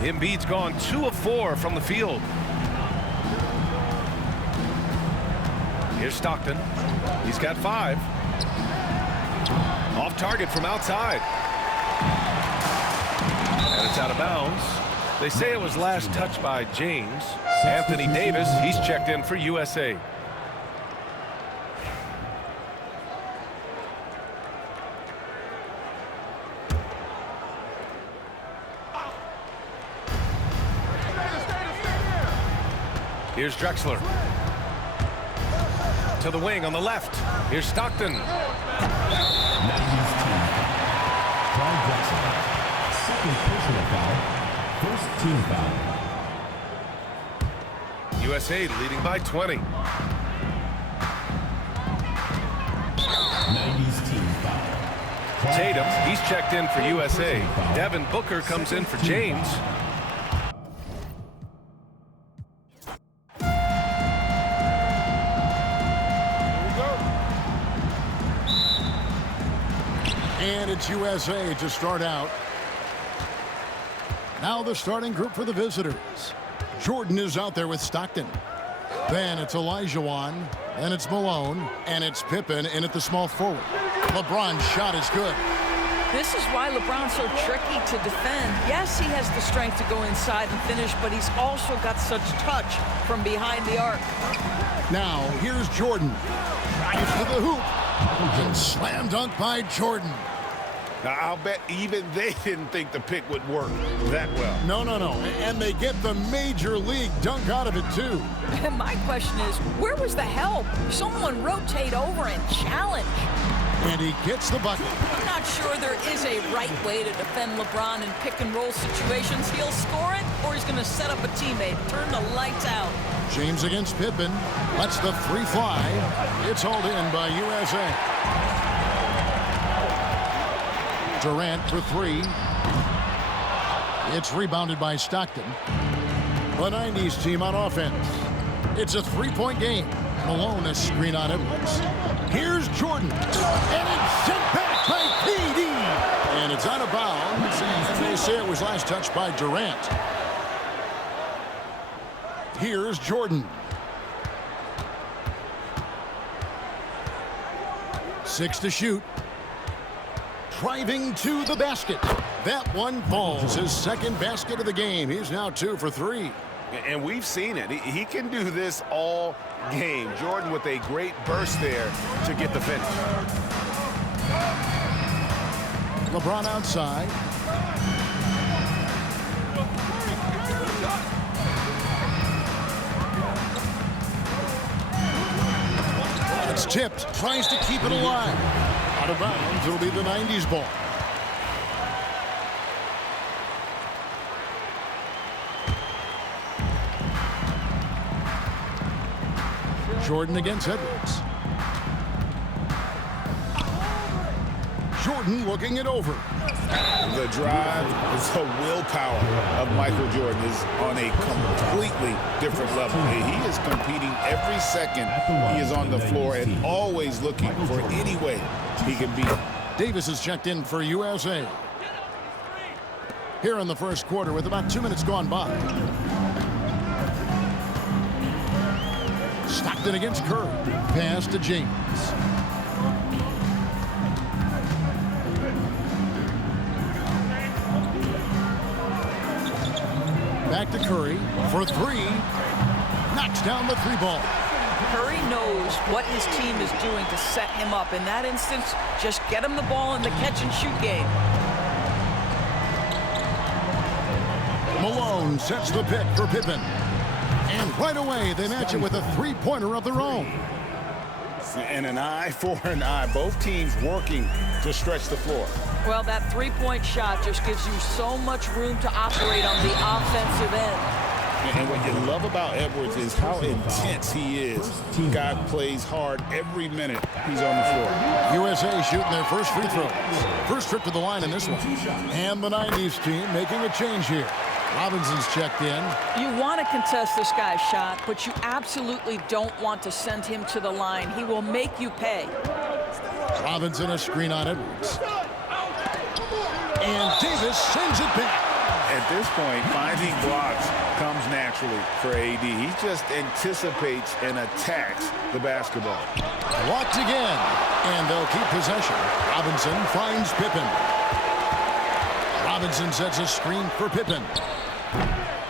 Embiid's gone 2 of 4 from the field. Here's Stockton. He's got 5. Off target from outside. And it's out of bounds. They say it was last touched by James. Anthony Davis, he's checked in for USA. Here's Drexler. To the wing on the left. Here's Stockton. Second personal foul. First team foul. USA leading by 20. 90s team foul. Tatum, he's checked in for USA. Devin Booker comes in for James. And it's USA to start out. Now the starting group for the visitors. Jordan is out there with Stockton. Then it's Olajuwon. Then it's Malone. And it's Pippen in at the small forward. LeBron's shot is good. This is why LeBron's so tricky to defend. Yes, he has the strength to go inside and finish, but he's also got such touch from behind the arc. Now, here's Jordan. Drives to the hoop. And slam dunk by Jordan. Now, I'll bet even they didn't think the pick would work that well. No. And they get the major league dunk out of it, too. And my question is, where was the help? Someone rotate over and challenge. And he gets the bucket. I'm not sure there is a right way to defend LeBron in pick-and-roll situations. He'll score it, or he's going to set up a teammate, turn the lights out. James against Pippen. Lets the three fly. It's hauled in by USA. Durant for 3. It's rebounded by Stockton. The 90s team on offense. It's a 3-point game. Malone a screen on Edwards. Here's Jordan. And it's sent back by PD. And it's out of bounds. And they say it was last touched by Durant. Here's Jordan. 6 to shoot. Driving to the basket. That one falls. His second basket of the game. He's now 2 for 3. And we've seen it. He can do this all game. Jordan with a great burst there to get the finish. LeBron outside. It's tipped. Tries to keep it alive. Out of bounds. It'll be the 90s ball. Jordan against Edwards. Jordan looking it over. The drive is the willpower of Michael Jordan is on a completely different level. He is competing every second he is on the floor and always looking for any way he can beat. Davis is checked in for USA. Here in the first quarter with about 2 minutes gone by. Stockton against Curry. Pass to James. Back to Curry for 3. Knocks down the 3 ball. Curry knows what his team is doing to set him up. In that instance, just get him the ball in the catch-and-shoot game. Malone sets the pick for Pippen. And right away, they match it with a 3-pointer of their own. And an eye for an eye. Both teams working to stretch the floor. Well, that 3-point shot just gives you so much room to operate on the offensive end. And what you love about Edwards is how intense he is. Guy plays hard every minute he's on the floor. USA shooting their first free throws. First trip to the line in this one. And the 90s team making a change here. Robinson's checked in. You want to contest this guy's shot, but you absolutely don't want to send him to the line. He will make you pay. Robinson a screen on Edwards. And Davis sends it back. At this point, finding blocks comes naturally for AD. He just anticipates and attacks the basketball. Blocked again, and they'll keep possession. Robinson finds Pippen. Robinson sets a screen for Pippen.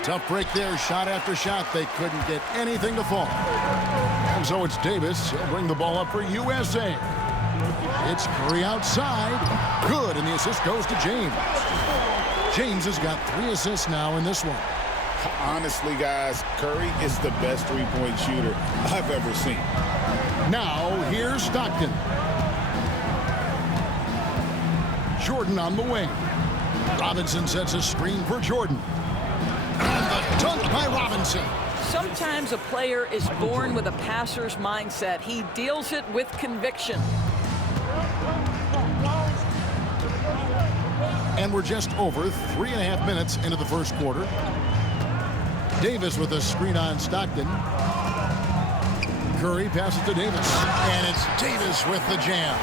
Tough break there, shot after shot. They couldn't get anything to fall. And so it's Davis. He'll bring the ball up for USA. It's Curry outside. Good, and the assist goes to James. James has got 3 assists now in this one. Honestly, guys, Curry is the best three-point shooter I've ever seen. Now, here's Stockton. Jordan on the wing. Robinson sets a screen for Jordan. And the dunk by Robinson. Sometimes a player is born with a passer's mindset. He deals it with conviction. And we're just over 3.5 minutes into the first quarter. Davis with a screen on Stockton. Curry passes to Davis. And it's Davis with the jam.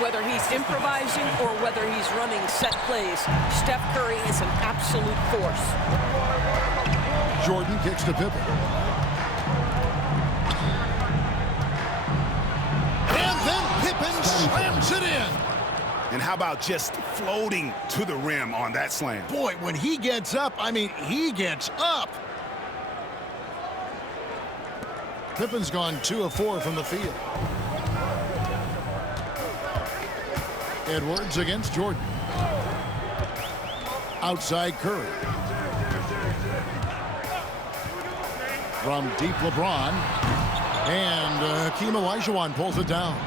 Whether he's improvising or whether he's running set plays, Steph Curry is an absolute force. Jordan kicks to Pippen. And then Pippen slams it in. And how about just floating to the rim on that slam? Boy, when he gets up, I mean, he gets up. Pippen's gone 2 of 4 from the field. Edwards against Jordan. Outside Curry. From deep LeBron. And Hakeem Olajuwon pulls it down.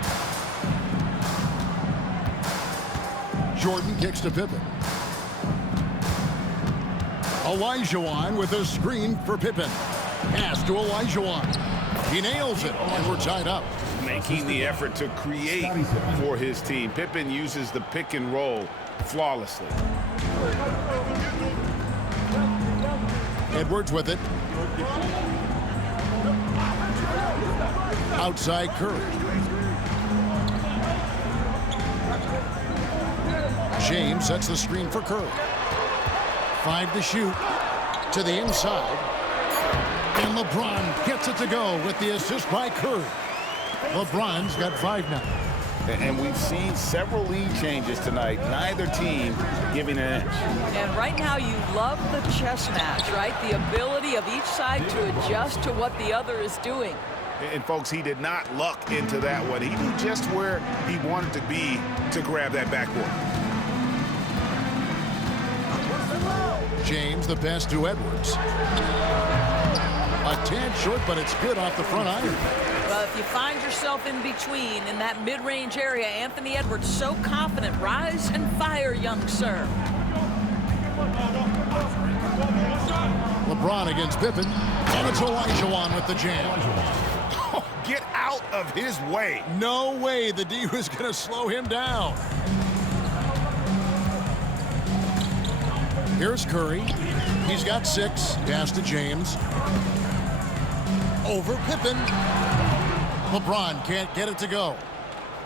Jordan kicks to Pippen. Olajuwon with a screen for Pippen. Pass to Olajuwon. He nails it, and we're tied up. Making the effort to create for his team. Pippen uses the pick and roll flawlessly. Edwards with it. Outside Curry. James sets the screen for Curry. 5 to shoot. To the inside. And LeBron gets it to go with the assist by Curry. LeBron's got 5 now. And we've seen several lead changes tonight. Neither team giving an inch. And right now you love the chess match, right? The ability of each side to adjust to what the other is doing. And folks, he did not luck into that one. He knew just where he wanted to be to grab that backboard. James, the pass to Edwards. A tad short, but it's good off the front iron. Well, if you find yourself in between in that mid-range area, Anthony Edwards so confident. Rise and fire, young sir. LeBron against Pippen. And it's Olajuwon with the jam. Oh, get out of his way. No way the D was going to slow him down. Here's Curry. He's got 6. Pass to James. Over Pippen. LeBron can't get it to go.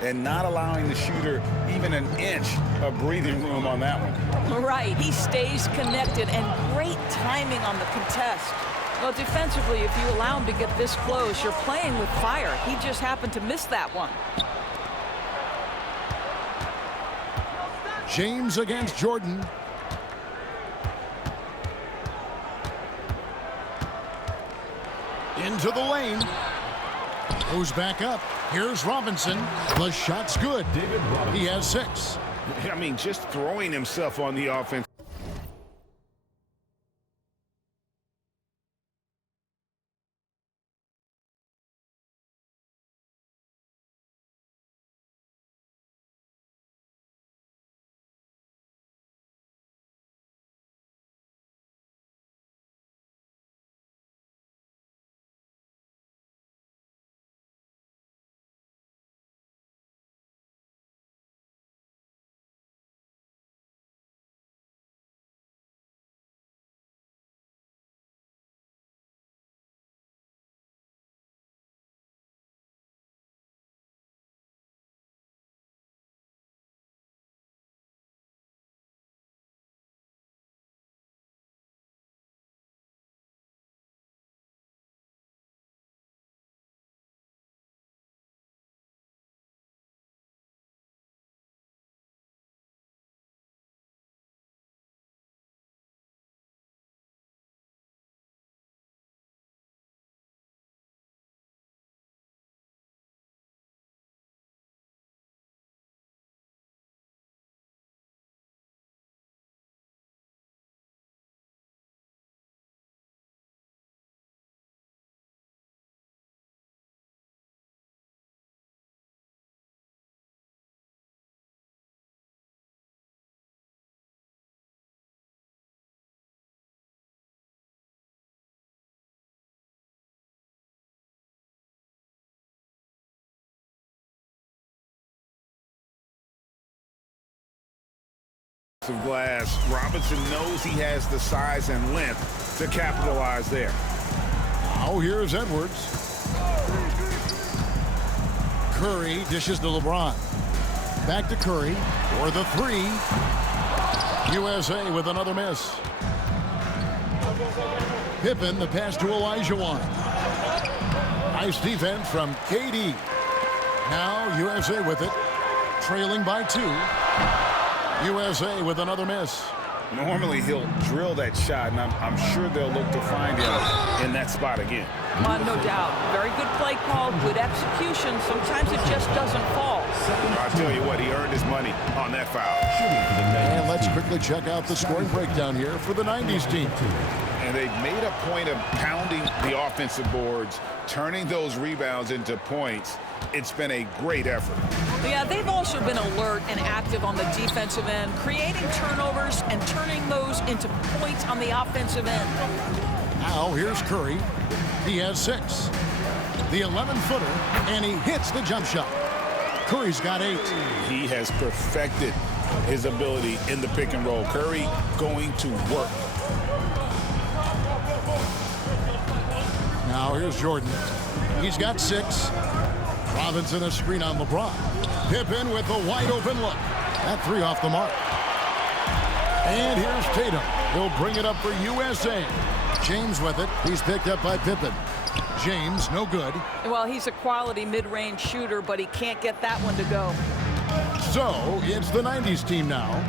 And not allowing the shooter even an inch of breathing room on that one. Right, he stays connected, and great timing on the contest. Well, defensively, if you allow him to get this close, you're playing with fire. He just happened to miss that one. James against Jordan. Into the lane. Goes back up. Here's Robinson. The shot's good. He has 6. I mean, just throwing himself on the offense. Of glass. Robinson knows he has the size and length to capitalize there. Now here's Edwards. Curry dishes to LeBron. Back to Curry for the three. USA with another miss. Pippen, the pass to Olajuwon. Nice defense from KD. Now USA with it, trailing by 2. USA with another miss. Normally he'll drill that shot, and I'm sure they'll look to find him in that spot again. No doubt. Very good play call, good execution. Sometimes it just doesn't fall. I'll tell you what, he earned his money on that foul. And let's quickly check out the scoring breakdown here for the 90s team. And they've made a point of pounding the offensive boards, turning those rebounds into points. It's been a great effort. Yeah, they've also been alert and active on the defensive end, creating turnovers and turning those into points on the offensive end. Now here's Curry. He has 6. The 11-footer, and he hits the jump shot. Curry's got 8. He has perfected his ability in the pick and roll. Curry going to work. Now here's Jordan. He's got 6. Robinson a screen on LeBron. Pippen with a wide open look. That 3 off the mark. And here's Tatum. He'll bring it up for USA. James with it. He's picked up by Pippen. James, no good. Well, he's a quality mid-range shooter, but he can't get that one to go. So it's the 90s team now.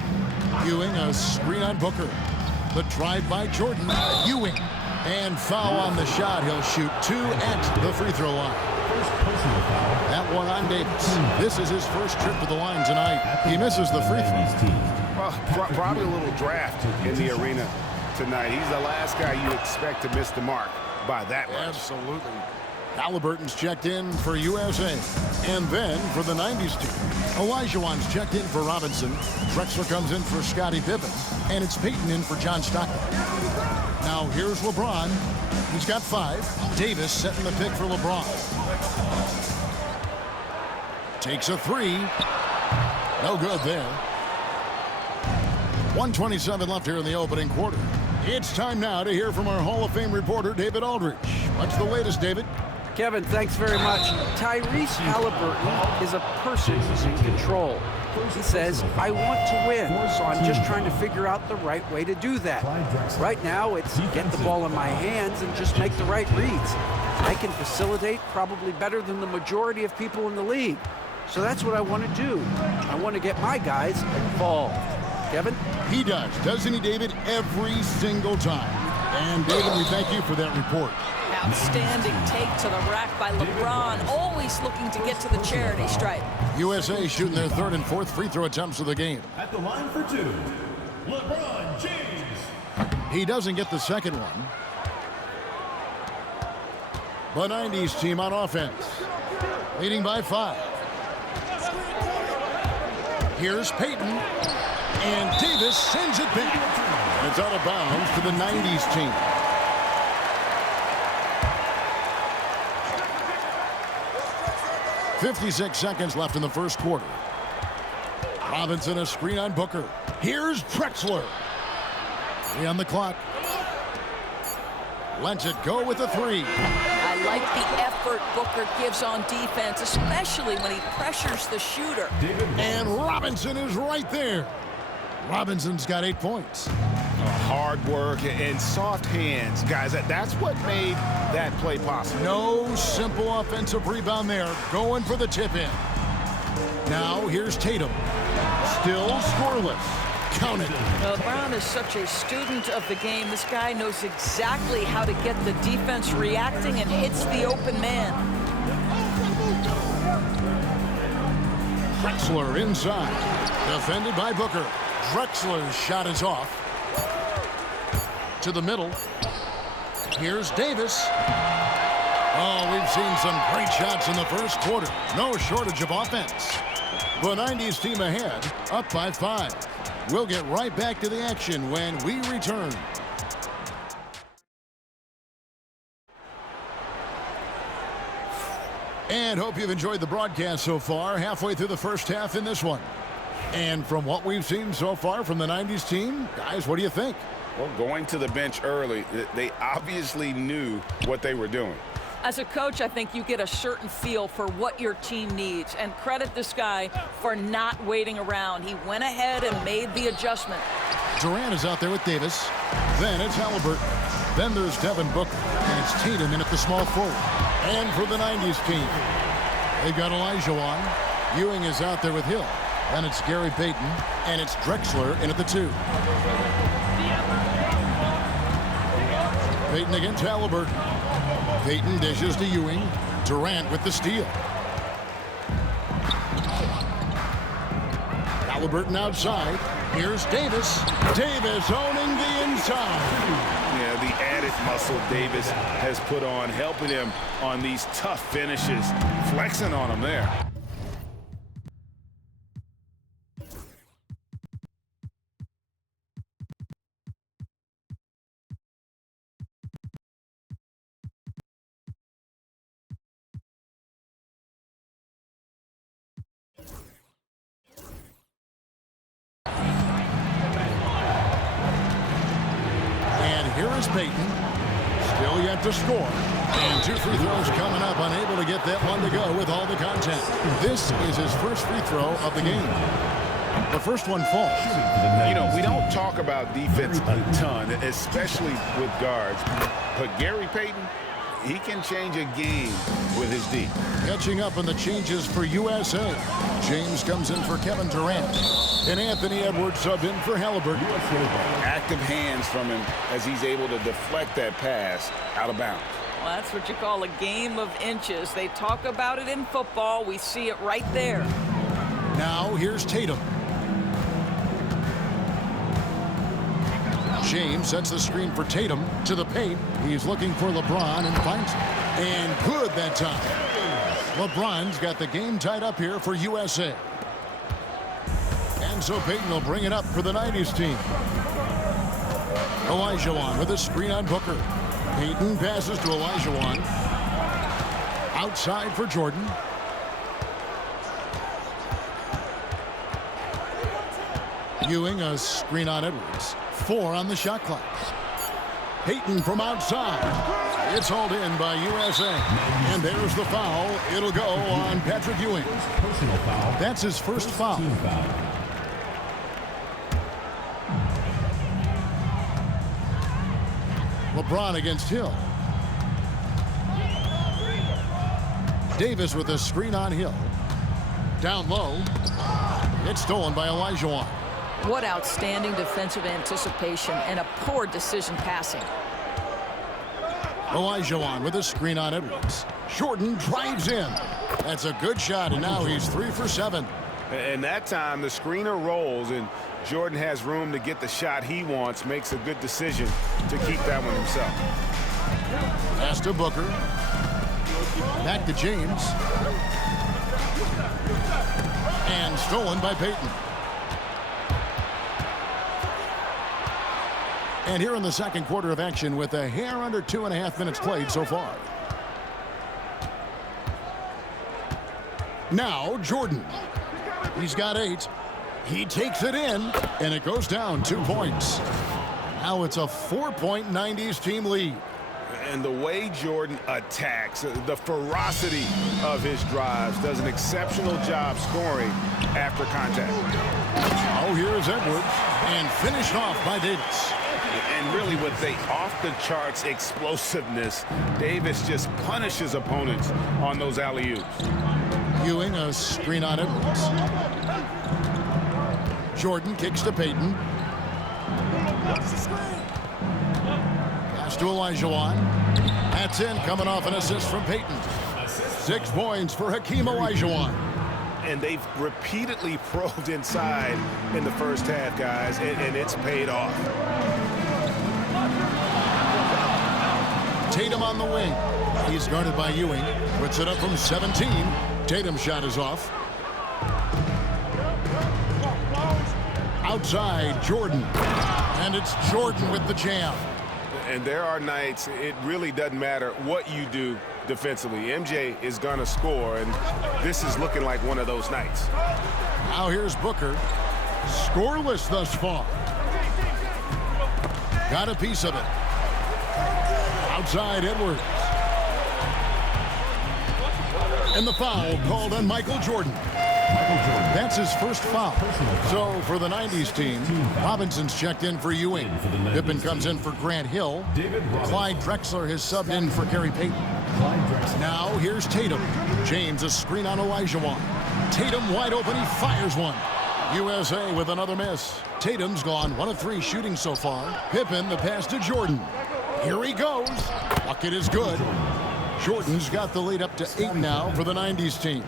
Ewing a screen on Booker. The drive by Jordan. Ewing. And foul on the shot. He'll shoot 2 at the free throw line. That one on Davis. This is his first trip to the line tonight. He misses the free throw. Well, probably a little draft in the arena tonight. He's the last guy you expect to miss the mark by that much. Absolutely. Halliburton's checked in for USA. And then for the 90s team, Olajuwon's checked in for Robinson. Drexler comes in for Scottie Pippen. And it's Payton in for John Stockton. Now here's LeBron. He's got 5. Davis setting the pick for LeBron. Takes a 3. No good there. 1:27 left here in the opening quarter. It's time now to hear from our Hall of Fame reporter, David Aldridge. What's the latest, David? Kevin, thanks very much. Tyrese Halliburton is a person who's in control. He says, I want to win, so I'm just trying to figure out the right way to do that. Right now, it's get the ball in my hands and just make the right reads. I can facilitate probably better than the majority of people in the league. So that's what I want to do. I want to get my guys involved. Kevin? He does, doesn't he, David? Every single time. And, David, we thank you for that report. Outstanding take to the rack by LeBron, always looking to get to the charity stripe. USA shooting their 3rd and 4th free throw attempts of the game. At the line for 2, LeBron James. He doesn't get the second one. The 90s team on offense, leading by 5. Here's Payton, and Davis sends it back. It's out of bounds to the 90s team. .56 seconds left in the first quarter. Robinson a screen on Booker. Here's Drexler. 3 on the clock. Lets it go with a 3. I like the effort Booker gives on defense, especially when he pressures the shooter. And Robinson is right there. Robinson's got 8 points. Hard work and soft hands, guys. That's what made that play possible. No simple offensive rebound there. Going for the tip-in. Now here's Tatum. Still scoreless. Count it. Brown is such a student of the game. This guy knows exactly how to get the defense reacting and hits the open man. Drexler inside. Defended by Booker. Drexler's shot is off. To the middle. Here's Davis. Oh, we've seen some great shots in the first quarter. No shortage of offense. The 90s team ahead, up by 5. We'll get right back to the action when we return. And hope you've enjoyed the broadcast so far. Halfway through the first half in this one. And from what we've seen so far from the 90s team, guys, what do you think? Well, going to the bench early, they obviously knew what they were doing. As a coach, I think you get a certain feel for what your team needs, and credit this guy for not waiting around. He went ahead and made the adjustment. Durant is out there with Davis. Then it's Halliburton. Then there's Devin Booker, and it's Tatum in at the small forward. And for the 90s team, they've got Olajuwon. Ewing is out there with Hill. Then it's Gary Payton, and it's Drexler in at the 2. Payton against Halliburton. Payton dishes to Ewing. Durant with the steal. Halliburton outside. Here's Davis. Davis owning the inside. Yeah, the added muscle Davis has put on, helping him on these tough finishes, flexing on him there. Here is Payton. Still yet to score. And 2 free throws coming up. Unable to get that one to go with all the contact. This is his first free throw of the game. The first one falls. You know, we don't talk about defense a ton, especially with guards. But Gary Payton, he can change a game with his D. Catching up on the changes for USA. James comes in for Kevin Durant. And Anthony Edwards sub in for Halliburton. Active hands from him as he's able to deflect that pass out of bounds. Well, that's what you call a game of inches. They talk about it in football. We see it right there. Now here's Tatum. James sets the screen for Tatum to the paint. He's looking for LeBron and finds him. And good that time. LeBron's got the game tied up here for USA. And so Payton will bring it up for the 90s team. Olajuwon with a screen on Booker. Payton passes to Olajuwon. Outside for Jordan. Ewing a screen on Edwards. 4 on the shot clock. Payton from outside. It's hauled in by USA. And there's the foul. It'll go on Patrick Ewing. That's his first foul. LeBron against Hill. Davis with a screen on Hill. Down low. It's stolen by Olajuwon. What outstanding defensive anticipation and a poor decision passing. Olajuwon with a screen on Edwards. Jordan drives in. That's a good shot, and now he's 3 for 7. And that time, the screener rolls, and Jordan has room to get the shot he wants, makes a good decision to keep that one himself. Pass to Booker. Back to James. And stolen by Payton. And here in the second quarter of action with a hair under 2.5 minutes played so far. Now Jordan. He's got 8. He takes it in, and it goes down 2 points. Now it's a 4-point 90s team lead. And the way Jordan attacks, the ferocity of his drives, does an exceptional job scoring after contact. Oh, here's Edwards, and finished off by Davis. And really with the off-the-charts explosiveness, Davis just punishes opponents on those alley-oops. Ewing a screen on Edwards. Jordan kicks to Payton. Pass to Olajuwon. That's in, coming off an assist from Payton. 6 points for Hakeem Olajuwon. And they've repeatedly probed inside in the first half, guys, and it's paid off. Tatum on the wing. He's guarded by Ewing. Puts it up from 17. Tatum's shot is off. Outside, Jordan. And it's Jordan with the jam. And there are nights it really doesn't matter what you do defensively. MJ is going to score, and this is looking like one of those nights. Now here's Booker. Scoreless thus far. Got a piece of it. Outside Edwards. And the foul called on Michael Jordan. That's his first foul. So for the 90s team, Robinson's checked in for Ewing. Pippen comes in for Grant Hill. Clyde Drexler has subbed in for Gary Payton. Now here's Tatum. James a screen on Olajuwon. Tatum wide open, he fires one. USA with another miss. Tatum's gone 1 of 3 shooting so far. Pippen the pass to Jordan. Here he goes. Bucket is good. Jordan's got the lead up to 8 now for the 90s team.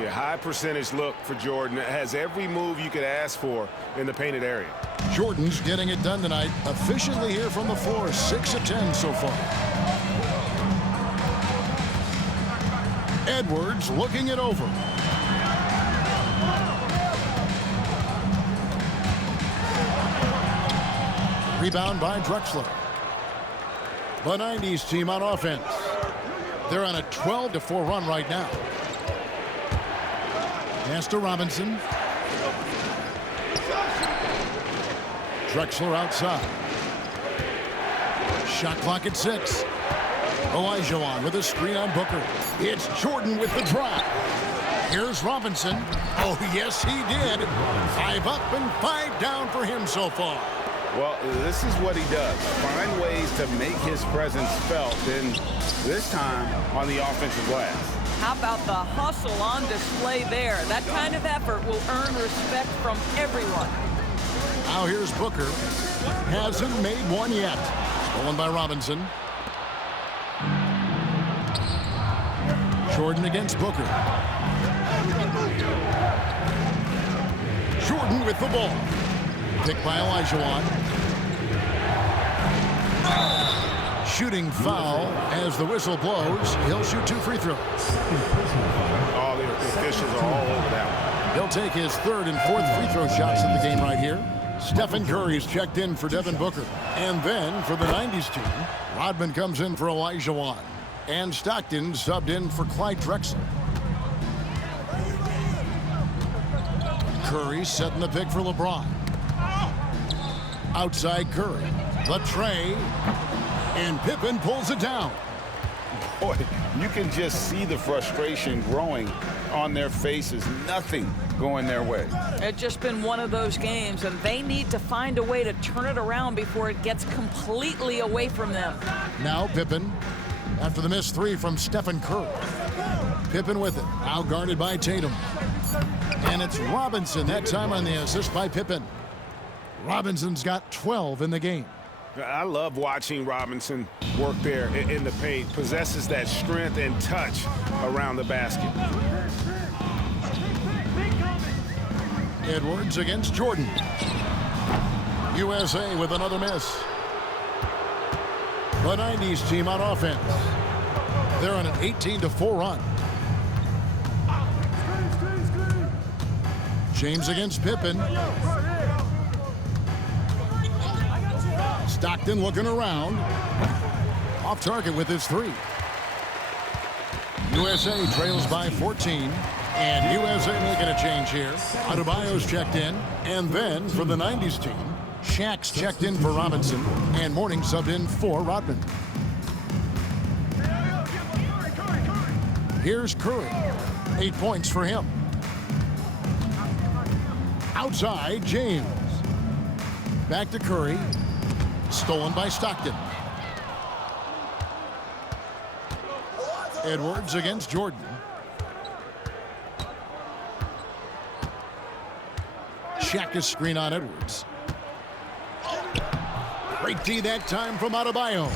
Yeah, high percentage look for Jordan. It has every move you could ask for in the painted area. Jordan's getting it done tonight. Efficiently here from the floor. 6 of 10 so far. Edwards looking it over. Rebound by Drexler. The 90s team on offense. They're on a 12-4 run right now. Pass to Robinson. Drexler outside. Shot clock at 6. Olajuwon with a screen on Booker. It's Jordan with the drive. Here's Robinson. Oh, yes, he did. 5 up and 5 down for him so far. Well, this is what he does. Find ways to make his presence felt, and this time on the offensive glass. How about the hustle on display there? That kind of effort will earn respect from everyone. Now here's Booker. Hasn't made one yet. Stolen by Robinson. Jordan against Booker. Jordan with the ball. Picked by Olajuwon. Shooting foul as the whistle blows. He'll shoot 2 free throws. All the officials are all over that one. He'll take his 3rd and 4th free throw shots of the game right here. Stephen Curry's checked in for Devin Booker. And then for the 90s team, Rodman comes in for Olajuwon. And Stockton subbed in for Clyde Drexler. Curry setting the pick for LeBron. Outside Curry. The tray. And Pippen pulls it down. Boy, you can just see the frustration growing on their faces. Nothing going their way. It's just been one of those games, and they need to find a way to turn it around before it gets completely away from them. Now Pippen, after the missed 3 from Stephen Curry. Pippen with it, now guarded by Tatum. And it's Robinson, that time on the assist by Pippen. Robinson's got 12 in the game. I love watching Robinson work there in the paint. Possesses that strength and touch around the basket. Edwards against Jordan. USA with another miss. The 90s team on offense. They're on an 18-4 run. James against Pippen. Stockton looking around. Off target with his 3. USA trails by 14. And USA making a change here. Adebayo's checked in. And then for the 90s team, Shaq's checked in for Robinson. And Mourning subbed in for Rodman. Here's Curry. 8 points for him. Outside, James. Back to Curry. Stolen by Stockton. Edwards against Jordan. Shaq is screen on Edwards. Great D that time from Adebayo.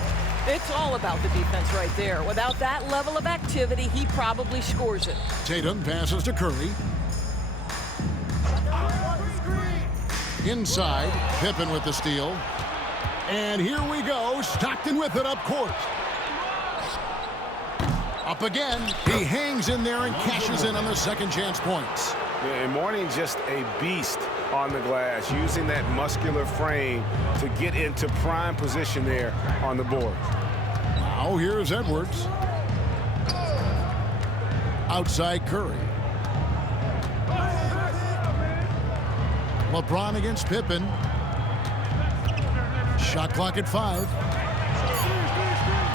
It's all about the defense right there. Without that level of activity, he probably scores it. Tatum passes to Curry. Inside, Pippen with the steal. And here we go, Stockton with it up court. Up again, he hangs in there and cashes in on the second chance points. Yeah, and Mourning just a beast on the glass, using that muscular frame to get into prime position there on the board. Now here's Edwards. outside Curry. LeBron against Pippen. Shot clock at 5.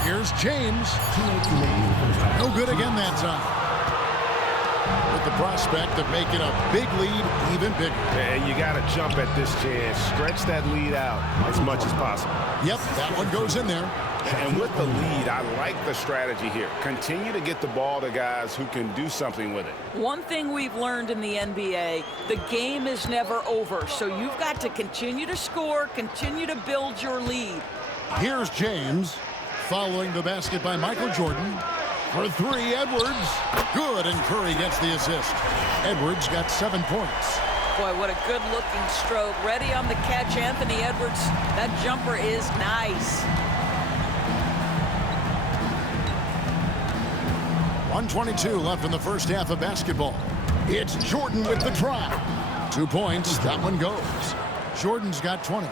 Here's James. No good again that time. With the prospect of making a big lead even bigger. And you got to jump at this chance. Stretch that lead out as much as possible. Yep, that one goes in there. And with the lead, I like the strategy here. Continue to get the ball to guys who can do something with it. One thing we've learned in the NBA, the game is never over. So you've got to continue to score, continue to build your lead. Here's James. Following the basket by Michael Jordan. For 3, Edwards. Good, and Curry gets the assist. Edwards got 7 points. Boy, what a good-looking stroke. Ready on the catch, Anthony Edwards. That jumper is nice. 1:22 left in the first half of basketball. It's Jordan with the try. 2 points. That one goes. Jordan's got 20.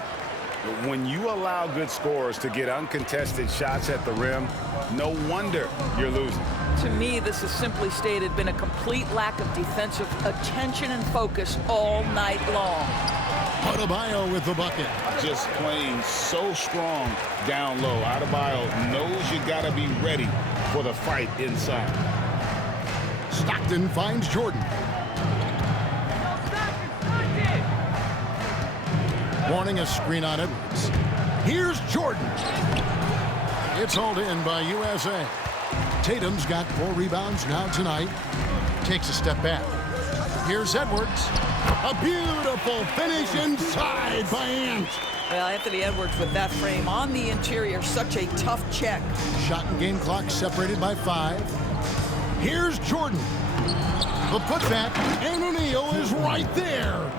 When you allow good scorers to get uncontested shots at the rim, no wonder you're losing. To me, this has simply stated been a complete lack of defensive attention and focus all night long. Adebayo with the bucket. Just playing so strong down low. Adebayo knows you got to be ready for the fight inside. Stockton finds Jordan. Warning, a screen on Edwards. Here's Jordan. It's hauled in by USA. Tatum's got 4 rebounds now tonight. Takes a step back. Here's Edwards. A beautiful finish inside by Ant. Well, Anthony Edwards with that frame on the interior, such a tough check. Shot and game clock separated by 5. Here's Jordan. The putback, and O'Neal is right there.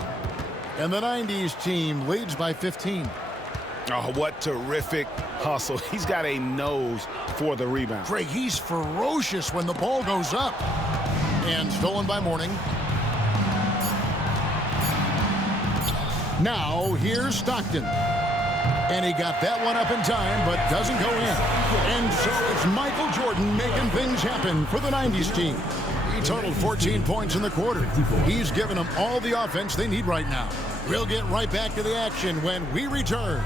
And the 90s team leads by 15. Oh, what terrific hustle. He's got a nose for the rebound. Craig, he's ferocious when the ball goes up. And stolen by Mourning. Now, here's Stockton. And he got that one up in time, but doesn't go in. And so it's Michael Jordan making things happen for the 90s team. He totaled 14 points in the quarter. He's given them all the offense they need right now. We'll get right back to the action when we return.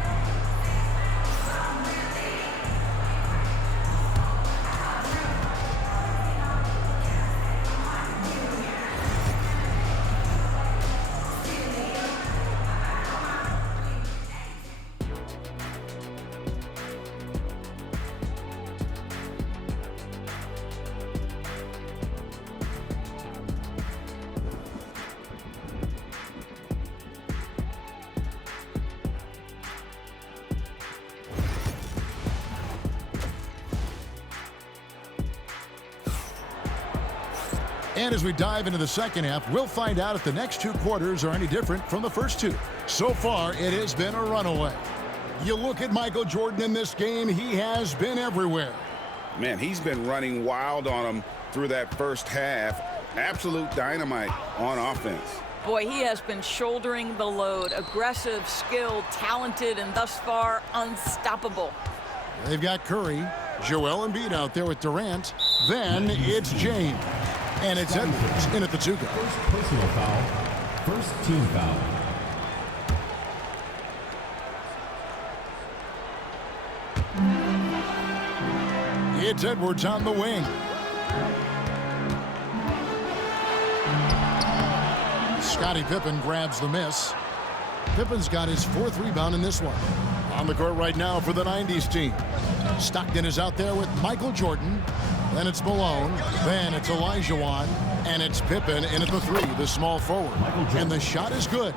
And as we dive into the second half, we'll find out if the next 2 quarters are any different from the first 2. So far, it has been a runaway. You look at Michael Jordan in this game, he has been everywhere. Man, he's been running wild on him through that first half. Absolute dynamite on offense. Boy, he has been shouldering the load. Aggressive, skilled, talented, and thus far, unstoppable. They've got Curry, Joel Embiid out there with Durant. Then it's James. And it's Edwards in at the 2 go. First personal foul. First team foul. It's Edwards on the wing. Scottie Pippen grabs the miss. Pippen's got his 4th rebound in this one. On the court right now for the 90s team. Stockton is out there with Michael Jordan. Then it's Malone. Then it's Olajuwon. And it's Pippen in at the 3, the small forward. And the shot is good.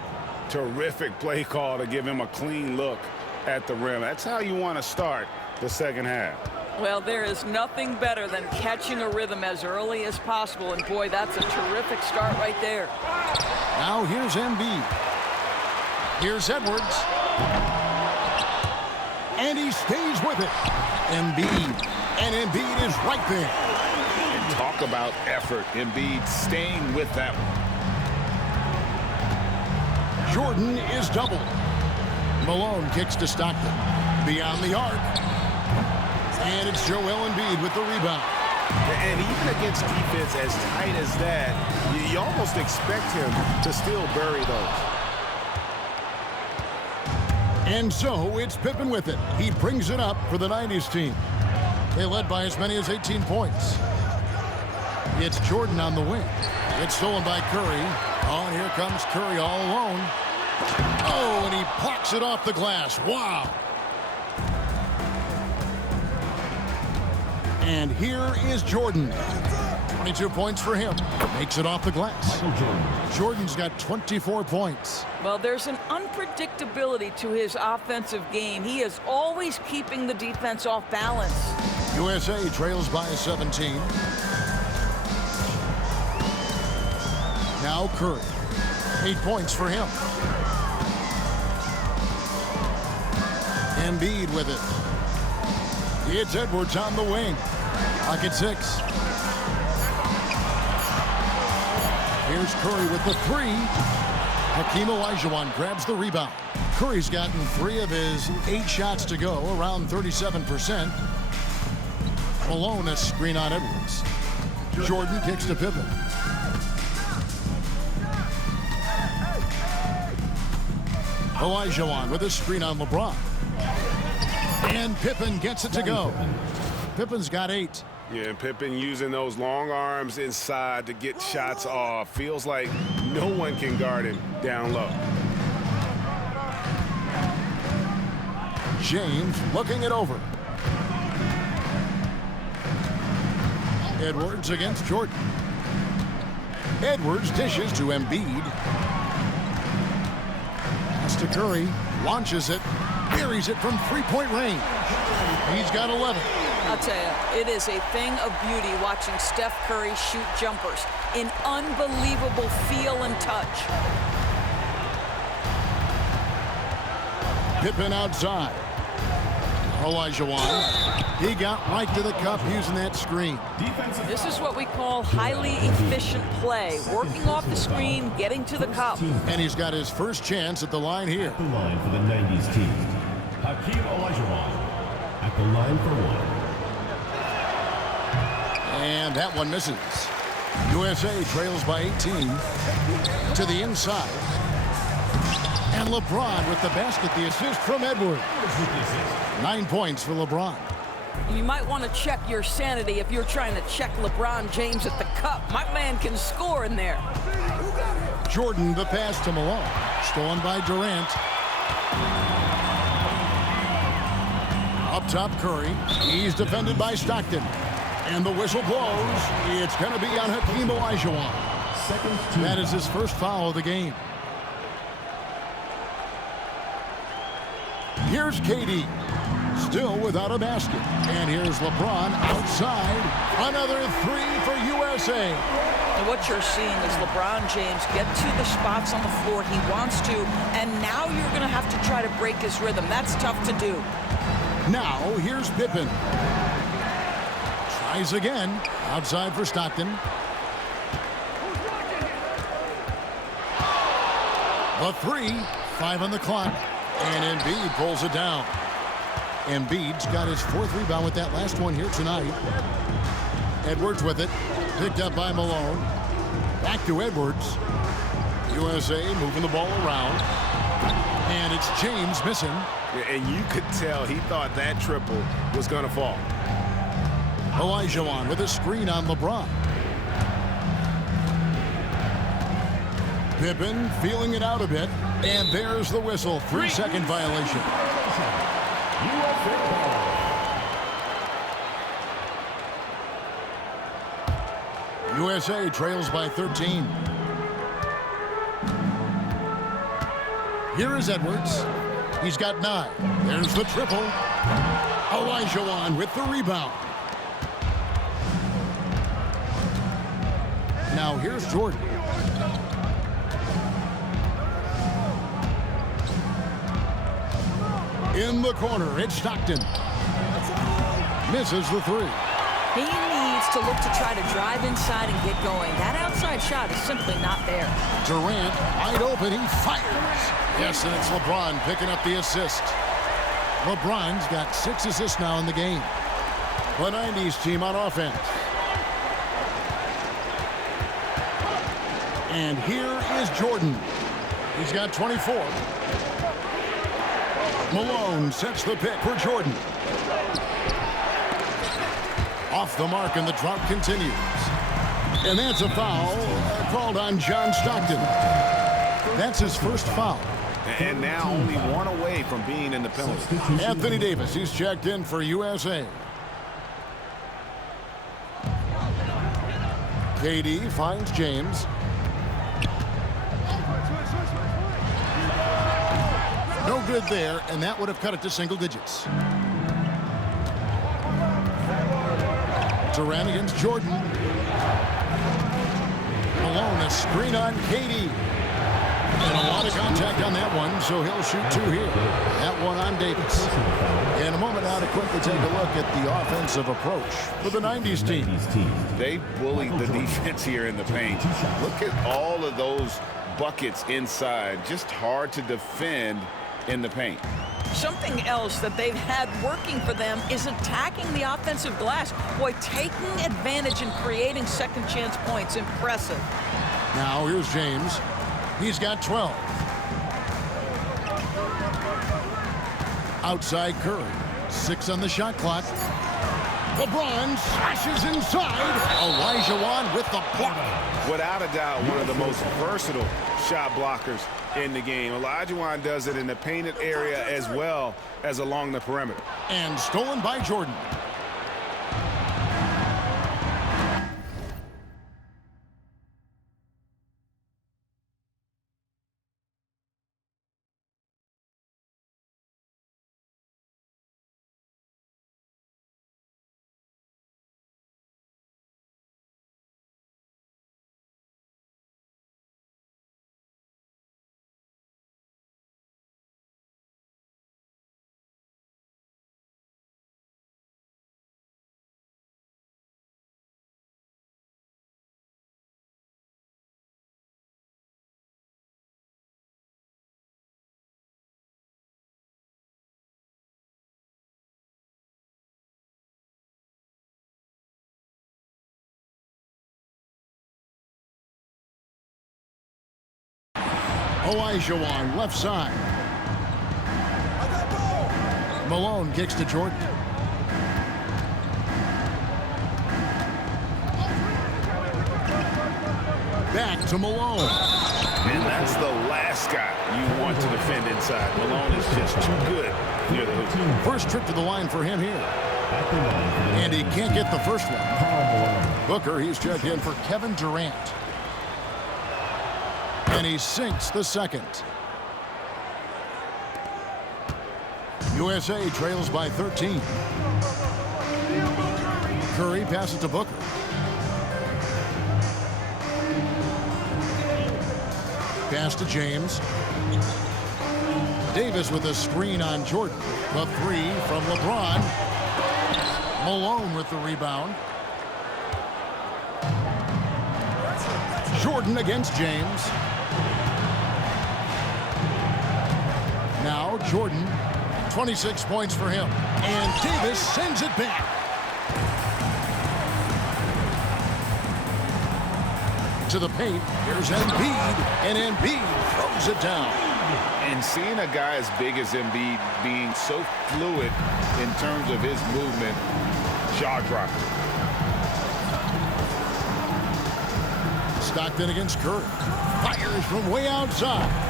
Terrific play call to give him a clean look at the rim. That's how you want to start the second half. Well, there is nothing better than catching a rhythm as early as possible. And boy, that's a terrific start right there. Now here's Embiid. Here's Edwards. And he stays with it. Embiid. And Embiid is right there. And talk about effort. Embiid staying with that one. Jordan is doubled. Malone kicks to Stockton. Beyond the arc. And it's Joel Embiid with the rebound. And even against defense as tight as that, you almost expect him to still bury those. And so it's Pippen with it. He brings it up for the 90s team. They led by as many as 18 points. It's Jordan on the wing. It's stolen by Curry. Oh, and here comes Curry all alone. Oh, and he plucks it off the glass. Wow. And here is Jordan. 22 points for him. Makes it off the glass. Jordan's got 24 points. Well, there's an unpredictability to his offensive game. He is always keeping the defense off balance. USA trails by 17. Now Curry. 8 points for him. Embiid with it. It's Edwards on the wing. Pocket 6. Here's Curry with the 3. Hakeem Olajuwon grabs the rebound. Curry's gotten 3 of his 8 shots to go, around 37%. Malone a screen on Edwards. Jordan kicks to Pippen. Olajuwon with a screen on LeBron. And Pippen gets it to go. Pippen's got 8. Yeah, and Pippen using those long arms inside to get shots off. Feels like no one can guard him down low. James looking it over. Edwards against Jordan. Edwards dishes to Embiid. Pass to Curry. Launches it. Buries it from three-point range. He's got 11. I'll tell you, it is a thing of beauty watching Steph Curry shoot jumpers. An unbelievable feel and touch. Pippen outside. Olajuwon. He got right to the cup using that screen. This is what we call highly efficient play. Working off the screen, getting to the cup. And he's got his first chance at the line here. At the line for the 90s team, Hakeem Olajuwon. At the line for 1. And that one misses. USA trails by 18 to the inside. And LeBron with the basket, the assist from Edwards. 9 points for LeBron. You might want to check your sanity if you're trying to check LeBron James at the cup. My man can score in there. Jordan, the pass to Malone. Stolen by Durant. Up top, Curry. He's defended by Stockton. And the whistle blows. It's going to be on Hakeem Olajuwon. That is his first foul of the game. Here's KD. Still without a basket. And here's LeBron outside. Another 3 for USA. And what you're seeing is LeBron James get to the spots on the floor he wants to. And now you're going to have to try to break his rhythm. That's tough to do. Now here's Pippen. Tries again. Outside for Stockton. The 3. 5 on the clock. And Embiid pulls it down. Embiid's got his 4th rebound with that last one here tonight. Edwards with it. Picked up by Malone. Back to Edwards. USA moving the ball around. And it's James missing. And you could tell he thought that triple was going to fall. Olajuwon with a screen on LeBron. Pippen feeling it out a bit. And there's the whistle. 3-second violation. USA trails by 13. Here is Edwards. He's got 9. There's the triple. Olajuwon with the rebound. Now here's Jordan. In the corner, it's Stockton. Misses the 3. He needs to look to try to drive inside and get going. That outside shot is simply not there. Durant, wide open, he fires. Yes, and it's LeBron picking up the assist. LeBron's got 6 assists now in the game. The 90s team on offense. And here is Jordan. He's got 24. Malone sets the pick for Jordan. Off the mark, and the drought continues. And that's a foul called on John Stockton. That's his first foul. And now only one away from being in the penalty. Anthony Davis, he's checked in for USA. KD finds James. No good there, and that would have cut it to single digits. Durant against Jordan. Malone, a screen on KD. And a lot of contact on that one, so he'll shoot two here. That one on Davis. In a moment now to quickly take a look at the offensive approach for the 90s team. They bullied the defense here in the paint. Look at all of those buckets inside. Just hard to defend in the paint. Something else that they've had working for them is attacking the offensive glass. Boy, taking advantage and creating second chance points. Impressive. Now here's James. He's got 12. Outside Curry. 6 on the shot clock. LeBron slashes inside. Olajuwon with the block. Without a doubt, one of the most versatile shot blockers in the game. Olajuwon does it in the painted area as well as along the perimeter. And stolen by Jordan. Olajuwon left side. Malone kicks to Jordan. Back to Malone. And that's the last guy you want to defend inside. Malone is just too good near the hoop. First trip to the line for him here. And he can't get the first one. Booker, he's checked in for Kevin Durant. And he sinks the second. USA trails by 13. Curry passes to Booker. Pass to James. Davis with a screen on Jordan. The three from LeBron. Malone with the rebound. Jordan against James. Now Jordan, 26 points for him. And Davis sends it back. To the paint, here's Embiid, and Embiid throws it down. And seeing a guy as big as Embiid being so fluid in terms of his movement, jaw-dropping. Stockton against Curry. Fires from way outside.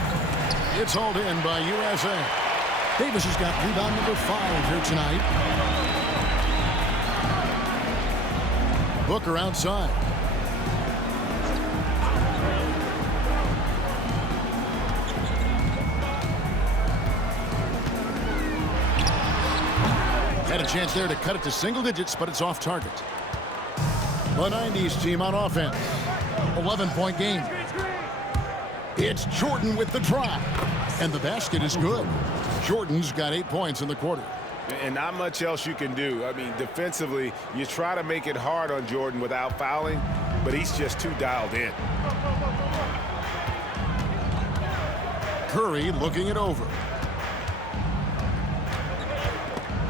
It's hauled in by USA. Davis has got rebound number 5 here tonight. Booker outside. Had a chance there to cut it to single digits, but it's off target. The 90s team on offense. 11-point game. It's Jordan with the drive. And the basket is good. Jordan's got 8 points in the quarter. And not much else you can do. I mean, defensively, you try to make it hard on Jordan without fouling, but he's just too dialed in. Curry looking it over.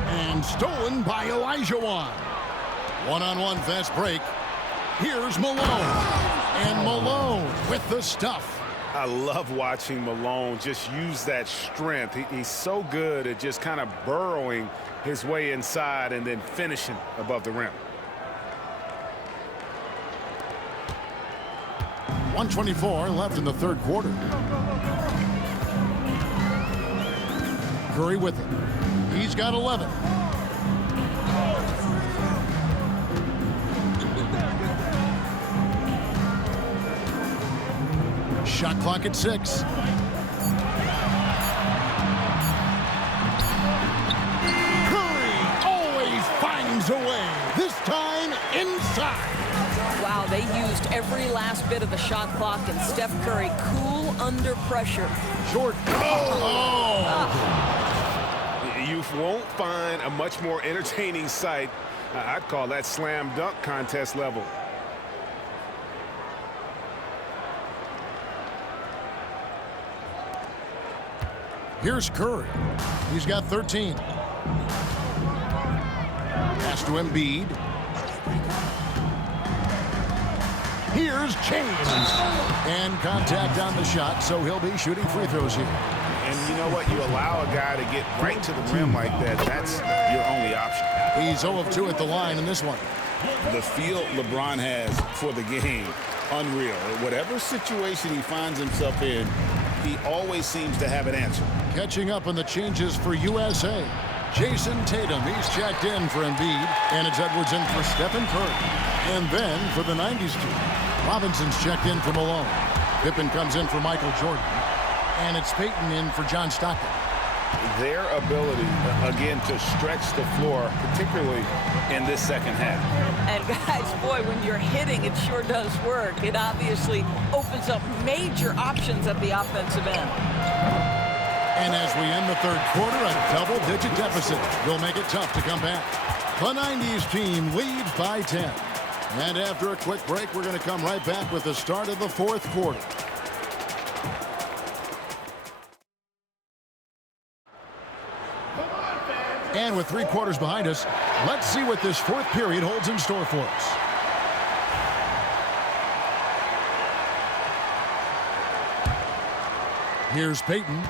And stolen by Olajuwon. One-on-one fast break. Here's Malone. And Malone with the stuff. I love watching Malone just use that strength. He's so good at just kind of burrowing his way inside and then finishing above the rim. 1:24 left in the third quarter. Curry with it. He's got 11. Shot clock at 6. Curry always finds a way. This time inside. Wow, they used every last bit of the shot clock, and Steph Curry cool under pressure. Short. You won't find a much more entertaining sight. I'd call that slam dunk contest level. Here's Curry. He's got 13. Pass to Embiid. Here's James. And contact on the shot, so he'll be shooting free throws here. And you know what? You allow a guy to get right to the rim like that. That's your only option. He's 0 of 2 at the line in this one. The feel LeBron has for the game, unreal. Whatever situation he finds himself in, he always seems to have an answer. Catching up on the changes for USA. Jason Tatum, he's checked in for Embiid. And it's Edwards in for Stephen Curry. And then for the 90s team, Robinson's checked in for Malone. Pippen comes in for Michael Jordan. And it's Payton in for John Stockton. Their ability, again, to stretch the floor, particularly in this second half. And guys, boy, when you're hitting, it sure does work. It obviously opens up major options at the offensive end. And as we end the third quarter, a double-digit deficit will make it tough to come back. The 90s team leads by 10. And after a quick break, we're going to come right back with the start of the fourth quarter. And with 3 quarters behind us, let's see what this fourth period holds in store for us. Here's Payton.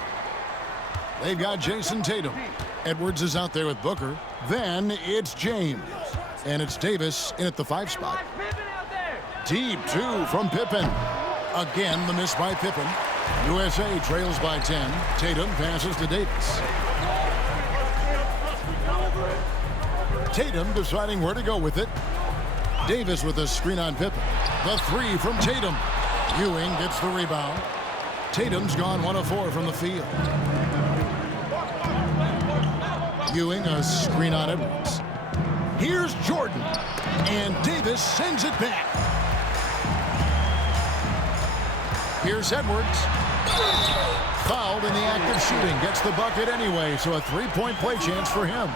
They've got Jason Tatum. Edwards is out there with Booker. Then it's James. And it's Davis in at the 5 spot. Deep 2 from Pippen. Again, the miss by Pippen. USA trails by 10. Tatum passes to Davis. Tatum deciding where to go with it. Davis with a screen on Pippen. The 3 from Tatum. Ewing gets the rebound. Tatum's gone 1 of 4 from the field. Ewing a screen on Edwards. Here's Jordan. And Davis sends it back. Here's Edwards. Fouled in the act of shooting. Gets the bucket anyway, so a 3-point play chance for him.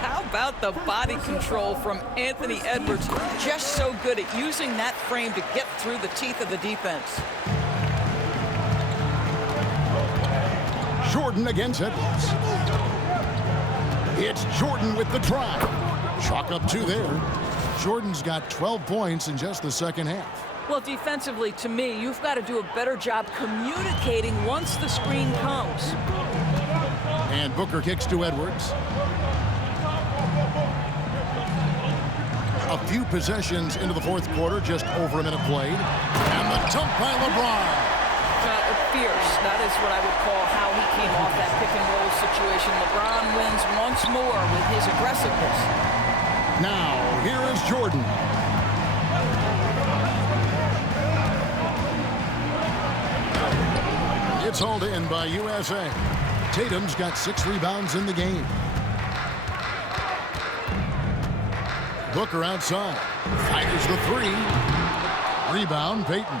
How about the body control from Anthony Edwards? Just so good at using that frame to get through the teeth of the defense. Jordan against Edwards. It's Jordan with the try. Chalk up 2 there. Jordan's got 12 points in just the second half. Well, defensively, to me, you've got to do a better job communicating once the screen comes. And Booker kicks to Edwards. A few possessions into the fourth quarter, just over a minute played. And the dump by LeBron. Fierce. That is what I would call how he came off that pick and roll situation. LeBron wins once more with his aggressiveness. Now, here is Jordan. It's hauled in by USA. Tatum's got 6 rebounds in the game. Booker outside. Fires the 3. Rebound, Payton.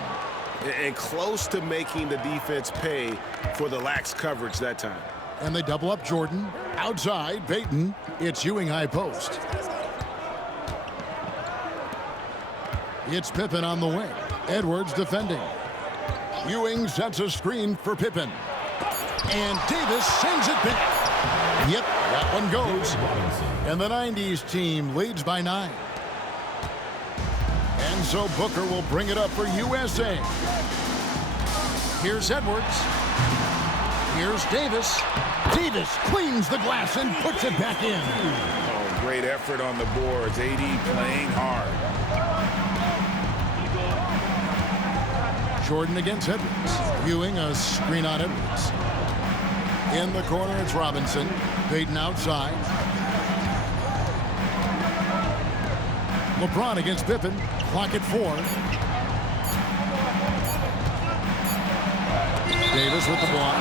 And close to making the defense pay for the lax coverage that time. And they double up Jordan. Outside, Payton. It's Ewing high post. It's Pippen on the wing. Edwards defending. Ewing sets a screen for Pippen. And Davis sends it back. Yep, that one goes. And the 90s team leads by 9. And And so Booker will bring it up for USA. Here's Edwards. Here's Davis. Davis cleans the glass and puts it back in. Oh, great effort on the boards. AD playing hard. Jordan against Edwards. Ewing a screen on Edwards. In the corner, it's Robinson. Payton outside. LeBron against Pippen. Clock at 4. Davis with the block.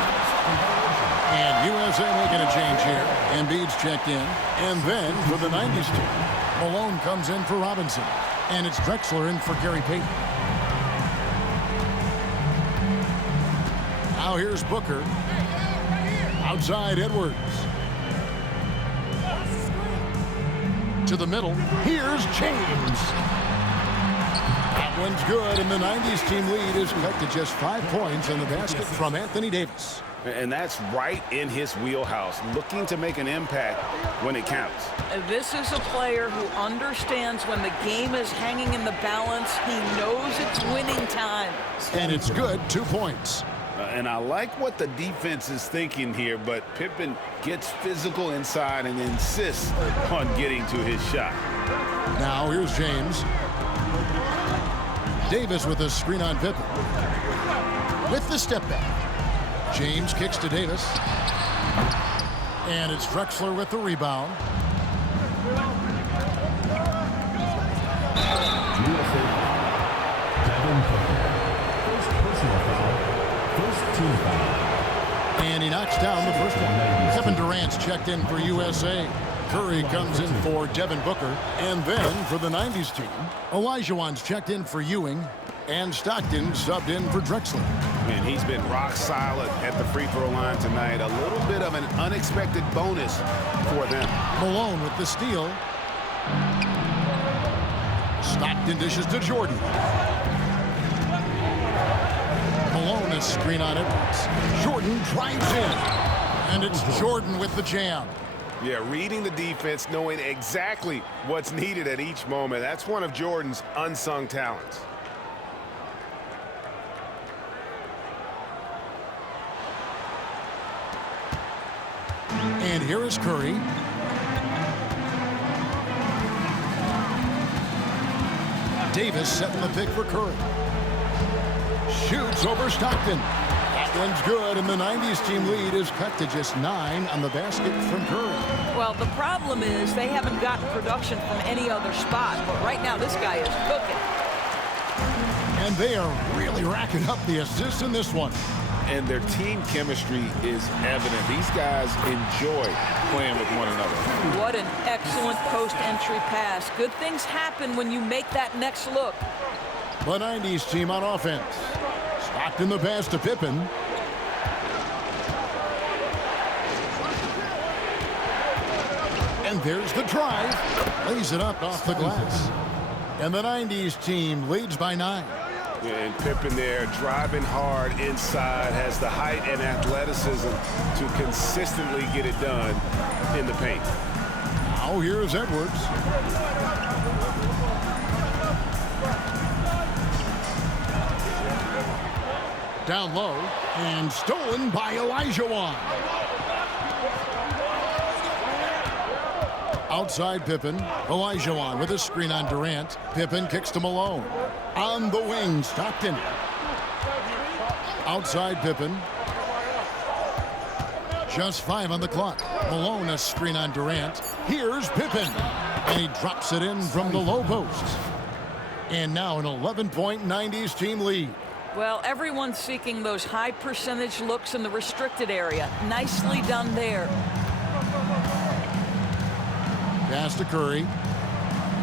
And USA making a change here. Embiid's checked in. And then for the 90s team, Malone comes in for Robinson. And it's Drexler in for Gary Payton. Now here's Booker. Outside Edwards. To the middle. Here's James. That one's good, and the 90s team lead is cut to just 5 points in the basket from Anthony Davis. And that's right in his wheelhouse, looking to make an impact when it counts. This is a player who understands when the game is hanging in the balance. He knows it's winning time. And it's good, 2 points. And I like what the defense is thinking here, but Pippen gets physical inside and insists on getting to his shot. Now here's James. Davis with a screen on Pippen. With the step back. James kicks to Davis. And it's Drexler with the rebound. And he knocks down the first one. Kevin Durant's checked in for USA. Curry comes in for Devin Booker. And then for the 90s team, Olajuwon's checked in for Ewing. And Stockton subbed in for Drexler. Man, he's been rock solid at the free throw line tonight. A little bit of an unexpected bonus for them. Malone with the steal. Stockton dishes to Jordan. Malone a screen on Edwards. Jordan drives in. And it's Jordan with the jam. Yeah, reading the defense, knowing exactly what's needed at each moment. That's one of Jordan's unsung talents. And here is Curry. Davis setting the pick for Curry. Shoots over Stockton. That one's good, and the 90s team lead is cut to just 9 on the basket from Curry. Well, the problem is they haven't gotten production from any other spot, but right now this guy is cooking. And they are really racking up the assists in this one. And their team chemistry is evident. These guys enjoy playing with one another. What an excellent post-entry pass. Good things happen when you make that next look. The 90s team on offense. Stockton the pass to Pippen. And there's the drive. Lays it up off the glass. And the 90s team leads by 9. And Pippen there driving hard inside, has the height and athleticism to consistently get it done in the paint. Now here's Edwards. Down low and stolen by Olajuwon. Outside Pippen. Olajuwon with a screen on Durant. Pippen kicks to Malone. On the wing, Stockton. Outside Pippen. Just 5 on the clock. Malone a screen on Durant. Here's Pippen. And he drops it in from the low post. And now an 11-point 90s team lead. Well, everyone's seeking those high percentage looks in the restricted area. Nicely done there. Pass to Curry.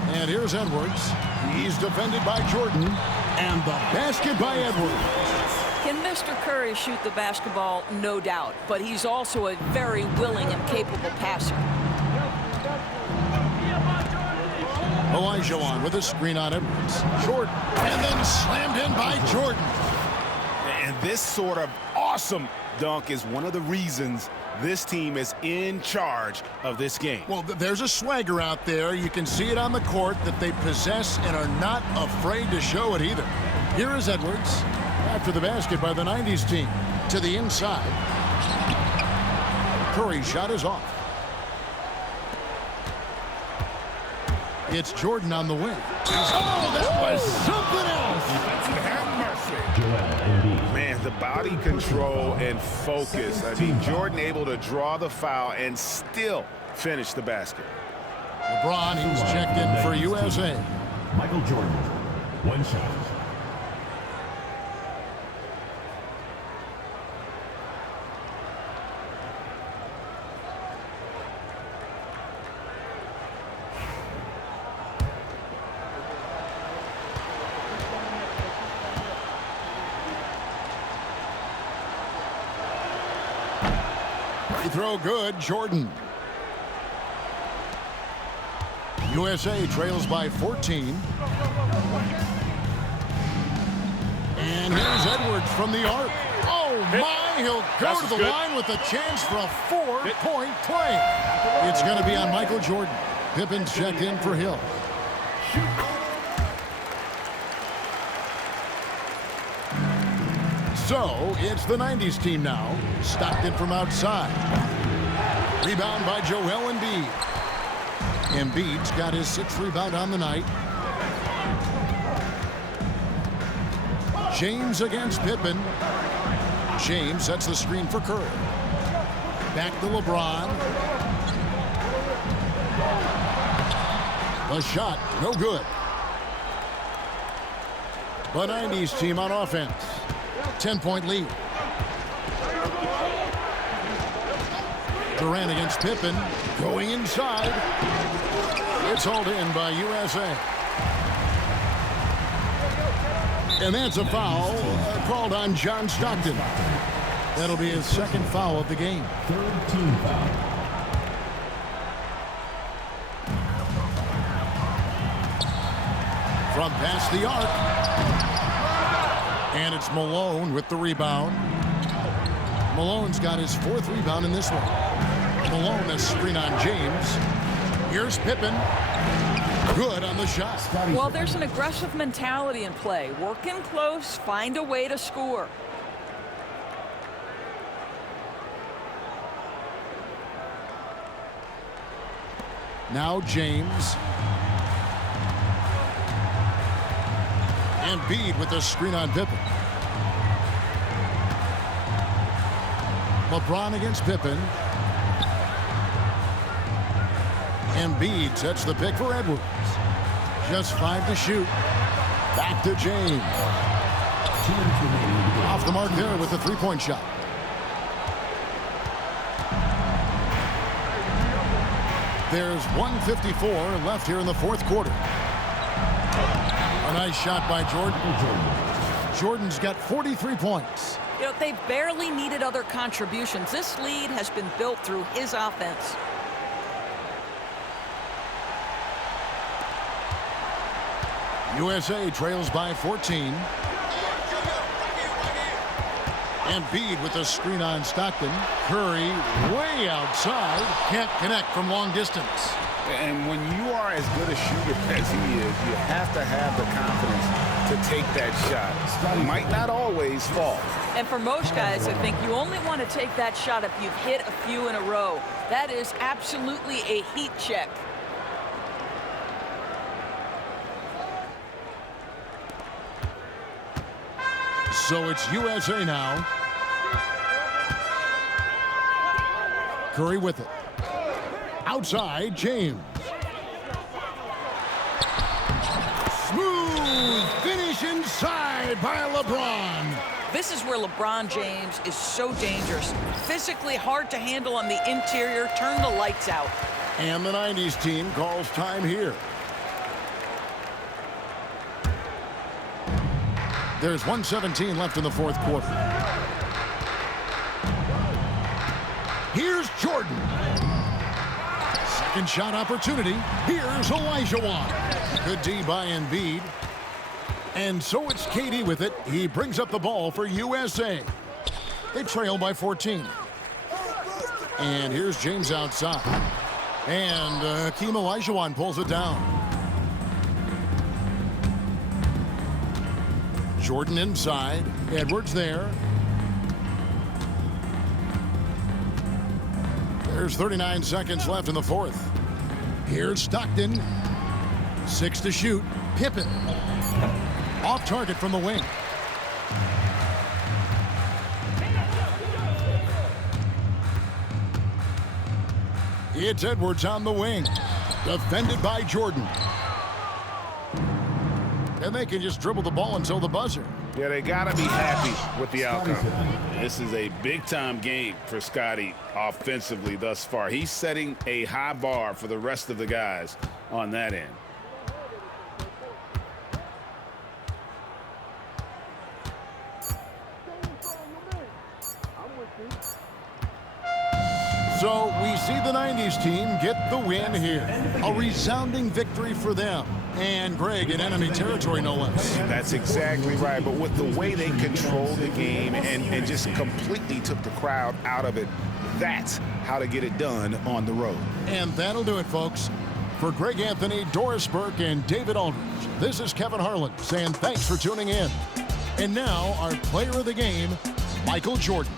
And here's Edwards. He's defended by Jordan. And the basket by Edwards. Can Mr. Curry shoot the basketball? No doubt. But he's also a very willing and capable passer. Olajuwon with a screen on Edwards. Jordan. And then slammed in by Jordan. And this sort of awesome dunk is one of the reasons this team is in charge of this game. Well, there's a swagger out there. You can see it on the court that they possess and are not afraid to show it either. Here is Edwards after the basket by the 90s team. To the inside. Curry's shot is off. It's Jordan on the wing. Oh, that was something else. Have mercy. Man, the body control and focus. I mean, Jordan able to draw the foul and still finish the basket. LeBron, he's checked in for USA. Michael Jordan, 1 shot. Free throw good, Jordan. USA trails by 14. And here's Edwards from the arc. Oh, my, he'll go to the line with a chance for a 4-point play. It's going to be on Michael Jordan. Pippen's checked in for Hill. So, it's the 90s team now. Stockton from outside. Rebound by Joel Embiid. Embiid's got his 6th rebound on the night. James against Pippen. James sets the screen for Curry. Back to LeBron. The shot, no good. The 90s team on offense. 10-point lead. Durant against Pippen. Going inside. It's hauled in by USA. And that's a foul called on John Stockton. That'll be his 2nd foul of the game. 3rd team foul. From past the arc. And it's Malone with the rebound. Malone's got his 4th rebound in this one. Malone, a screen on James. Here's Pippen. Good on the shot. Well, there's an aggressive mentality in play. Work in close, find a way to score. Now James. Embiid with the screen on Pippen. LeBron against Pippen. Embiid sets the pick for Edwards. Just 5 to shoot. Back to James. Off the mark there with the 3-point shot. There's 1:54 left here in the 4th quarter. A nice shot by Jordan. Jordan's got 43 points. You know, they barely needed other contributions. This lead has been built through his offense. USA trails by 14. Embiid with the screen on Stockton. Curry way outside. Can't connect from long distance. And when you are as good a shooter as he is, you have to have the confidence to take that shot. It might not always fall. And for most guys, I think you only want to take that shot if you've hit a few in a row. That is absolutely a heat check. So it's USA now. Curry with it. Outside, James. Smooth finish inside by LeBron. This is where LeBron James is so dangerous. Physically hard to handle on the interior. Turn the lights out. And the 90s team calls time here. There's 1:17 left in the 4th quarter. Here's Jordan. Second shot opportunity. Here's Olajuwon. Good D by Embiid. And so it's KD with it. He brings up the ball for USA. They trail by 14. And here's James outside. And Hakeem Olajuwon pulls it down. Jordan inside. Edwards there. There's 39 seconds left in the fourth. Here's Stockton. 6 to shoot. Pippen. Off target from the wing. It's Edwards on the wing. Defended by Jordan. And they can just dribble the ball until the buzzer. Yeah, they got to be happy with the outcome. This is a big-time game for Scotty offensively thus far. He's setting a high bar for the rest of the guys on that end. So we see the 90s team get the win here. A resounding victory for them. And Greg in enemy territory, no less. That's exactly right. But with the way they controlled the game and just completely took the crowd out of it, that's how to get it done on the road. And that'll do it, folks. For Greg Anthony, Doris Burke, and David Aldridge, this is Kevin Harlan saying thanks for tuning in. And now our player of the game, Michael Jordan.